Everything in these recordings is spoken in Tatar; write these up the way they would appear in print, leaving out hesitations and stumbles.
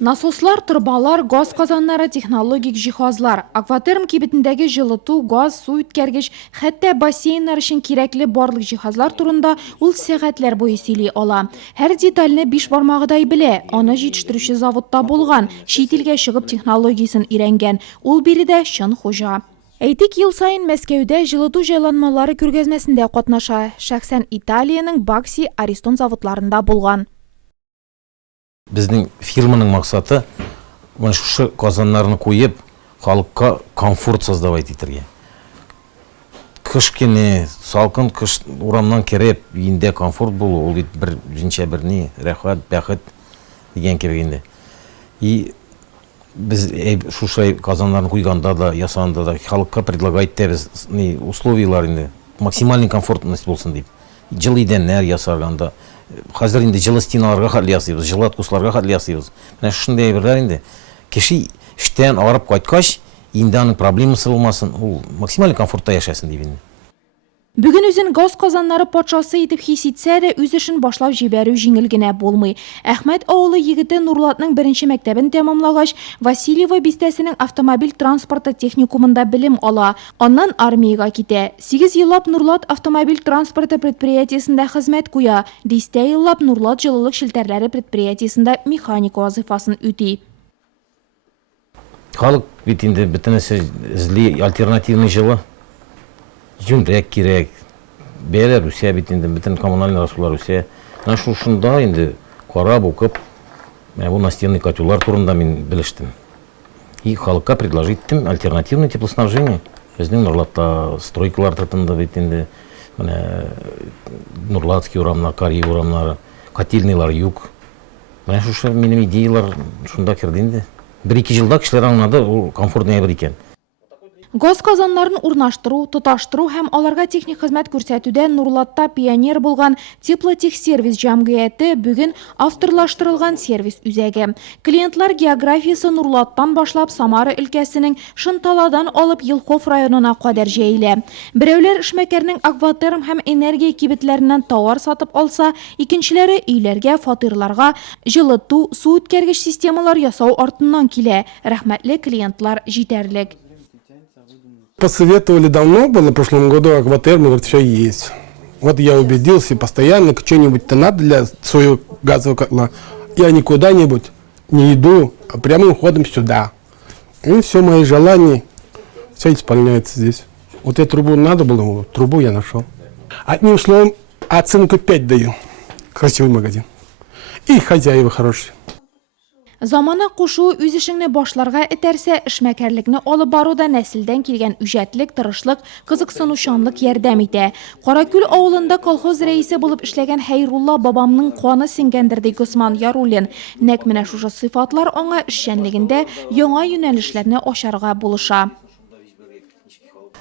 Насослар, турбалар, газ казаннары, технологик жиһазлар, акватерм кибетендәге жылыту, газ, су үткәргеч, хәтта бассейннар өчен кирәкле барлык жиһазлар турында ул сәгатьләр буе сөйли ала. Һәр детальне биш бармагыдай белә, аны җитештерүче заводта булган, чит илгә чыгып технологиясын өйрәнгән. Ул биредә чын хуҗа. Әйтик, ел сайын Мәскәүдә жылыту җайланмалары күргәзмәсендә катнаша. Шәхсән Италиянең Бакси, Аристон заводларында булган. Біздің фирманың мақсаты шушы казаннарны қойып, халыққа комфорт создавать етірге. Кышкене, салқын кыш урамнан кереп, үйінде комфорт болу, ол бір жинча бірні, рәхат, бәхет деген кебегенде. И біз шушай казаннарын қойғанда да, ясанда да, халыққа предлагает біз условиялар максимальный комфортность болсын деп. Жылы иденлер ясарганда, қазір енді жылы стеналарға қатлы ясайбыз, жылы аткусларға қатлы ясайбыз. Мен шындай бірлер енді, кеші іштен арып қайтқаш, енді аның проблемасы болмасын, ол максимальный комфортта яшасын дейбін. Бүген үзен газ казаннары патшасы итеп хис итсә дә, үз эшен башлап җибәрү җиңел генә булмый. Әхмәт авылы егете Нурлатның беренче мәктәбен тәмамлагач, Васильева бистәсенең автомобиль транспорты техникумында белем ала. Аннан армиягә китә. 8 еллап Нурлат автомобиль транспорты предприятиесендә хезмәт куя. 10 еллап Нурлат җылылык шелтәрләре предприятиесендә механик вазифасын үти. Халық бит инде бөтенесе эзли альтернативный жылы. Жүнрәк керек, бәлер үсә бит инде, бүтін коммунальный расулар үсә. Шушында инде карап оқып, бұл настенный котеллар турында мен біліштім. И халыққа предложить еттім альтернативный теплоснабжение. Біздің Нурлатта стройкалар тартында бит инде, Нурлатский урамнар, Карий урамнары, котельныйлар юг. Шушы менің идеялар шунда кірді инде. 1-2 жылда кішілер аңлады, ол комфортный бір екен. Газ казаннарын урнаштыру, тоташтыру һәм аларга техник хезмәт күрсәтүдә Нурлатта пионер булган Теплотехсервис җәмгыяте бүген авторлаштырылган сервис үзәге. Клиентлар географиясы Нурлаттан башлап Самара өлкәсенең Шынталадан алып Елхов районына кадәр җәелә. Берәүләр эшмәкәрнең акватерм һәм энергия кибетләреннән товар сатып алса, икенчеләре өйләргә, фатирларга җылыту, су үткәргеч системалар ясау артыннан килә. Рәхмәтле клиентлар җитәрлек. Посоветовали давно было, в прошлом году акватерм, говорит, все есть. Вот я убедился, постоянно что-нибудь-то надо для своего газового котла. Я никуда нибудь не иду, а прямым ходом сюда. И все мои желания, все исполняется здесь. Вот эту трубу надо было, трубу я нашел. Одним словом, оценку 5 даю. Красивый магазин. И хозяева хорошие. Замана кушу үз эшеңне башларга этәрсә, эшмәкәрлекне алып баруда нәселдән килгән үҗәтлек, тырышлык, кызыксынучанлык ярдәм итә. Каракүл авылында колхоз рәисе булып эшләгән Хәйрулла бабамның каны сиңгәндер ди Госман Яруллин. Нәкъ менә шушы сыйфатлар аңа эшчәнлегендә яңа юнәлешләрне ачарга булыша.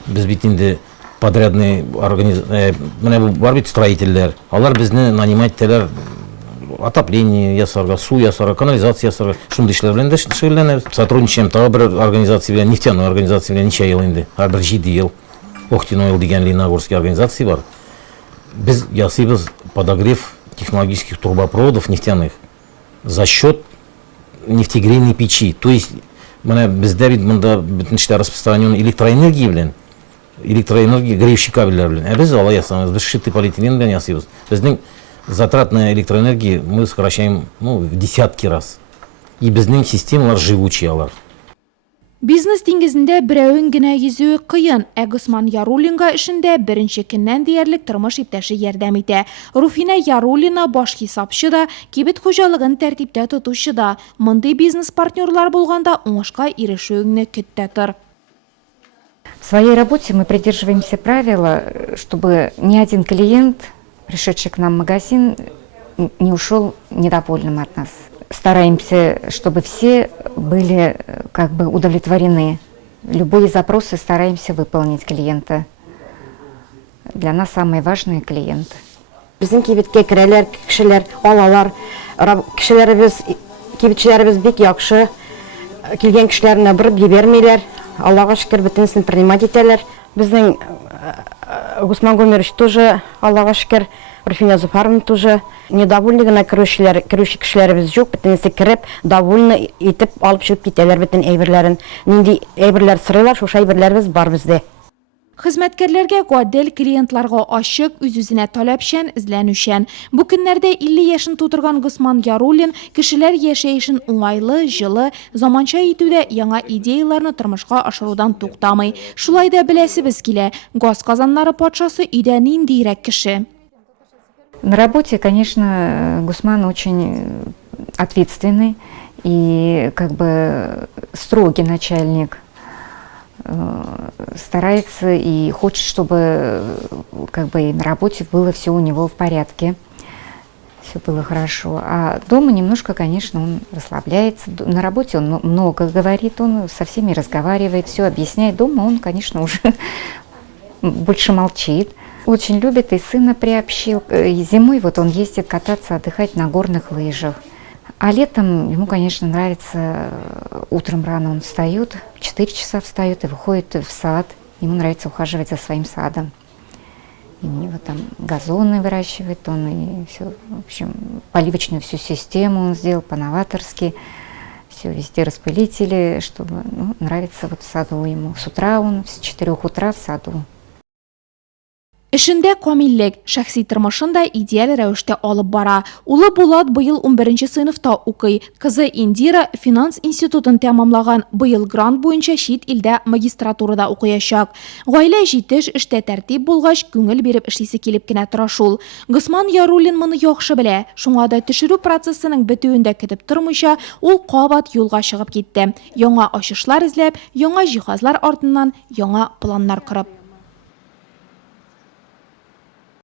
Без бит инде подрядный организация, менә бар бит строительләр. Алар безне нанимать итәләр. Отопление ясарга, су ясарга, канализация ясарга. Шундай эшләр белән дә шөгыльләнәбез. Сотрудничаем тагы бер организация белән, нефтяной организация белән ничә ел инде. Бер 7 ел. Охтинойл дигән Лениногорский организация бар. Без ясыйбыз подогрев технологических трубопроводов нефтяных за счет нефтегрейной печи. То есть, менә бездә бит монда бөтен эшләр распространен электроэнергия белән. Электроэнергия греющий кабельләр белән. Ә без алай ясамыз, без шитый полиэтилен белән ясыйбыз. Безнең затрат на электроэнергию мы сокращаем в десятки раз. И безнең системалар живучий алар. Бизнес диңгезендә берәүен генә йөзүе кыен, ә Госман Яруллинга эшендә беренче көннән диярлек тормыш иптәше ярдәм итә. Руфина Яруллина баш хисапчы да, кибет хуҗалыгын тәртиптә тотучы да. Мондый бизнес партнерлар булганда уңышка ирешүеңне көттә тор. В своей работе мы придерживаемся правила, чтобы ни один клиент, пришедший к нам в магазин, не ушел недовольным от нас. Стараемся, чтобы все были как бы удовлетворены. Любые запросы стараемся выполнить клиента. Для нас самые важные клиенты. Безнең кибеткә керәләр, кешеләр алалар. Кибетчеләребез бик яхшы. Килгән кешеләрне биреп җибәрмиләр. Аллага шөкер, бөтенесен принимать итәләр. Безнең Гусман Гомерович тоже Аллаға шүкір. Рафиназов фарм тоже недовольны гына кіруші кішілеріміз жоқ. Бітінесі кіріп, довольны етіп алып шығып кетелер бітін әйбірлерін. Ненде әйбірлер сырылар, шош әйбірлеріміз бар бізде. Хезмәткәрләргә гадел, клиентларга ачык, үз-үзенә таләпчән, эзләнүчән. Бу көннәрдә 50 яшын тутырган Госман Яруллин кешеләр яшәешен уңайлы, җылы, заманча итүдә яңа идеяларны тормышка ашырудан туктамый. Шулай да беләсебез килә, газ казаннары патшасы өйдә ниндирәк кеше. На работе, конечно, Гусман очень ответственный и как бы строгий начальник. Старается и хочет, чтобы как бы и на работе было все у него в порядке, все было хорошо. А дома немножко, конечно, он расслабляется. На работе он много говорит, он со всеми разговаривает, все объясняет. Дома он, конечно, уже больше молчит. Очень любит и сына приобщил. И зимой вот он ездит кататься, отдыхать на горных лыжах. А летом ему, конечно, нравится, утром рано он встает, в 4 часа встает и выходит в сад. Ему нравится ухаживать за своим садом. И у него там газоны выращивает он, и все, в общем, поливочную всю систему он сделал по-новаторски. Все, везде распылители, чтобы, нравится вот в саду ему. С утра он с 4 утра в саду. Эшендә камиллек, шәхси тормышын да идеаль рәвештә алып бара. Улы Булат быел 11 сыйныфта укый. Кызы Индира финанс институтын тәмамлаган. Быел грант буенча чит илдә магистратурада укыячак. Гаилә җитеш, эштә тәртип булгач, күңел биреп эшлисе килеп кенә тора шул. Госман Яруллин моны яхшы белә. Шуңа да төшерү процессының бетүендә көтеп тормыйча, ул кабат юлга чыгып китте. Яңа ачышлар эзләп, яңа җиһазлар артыннан яңа планнар корып.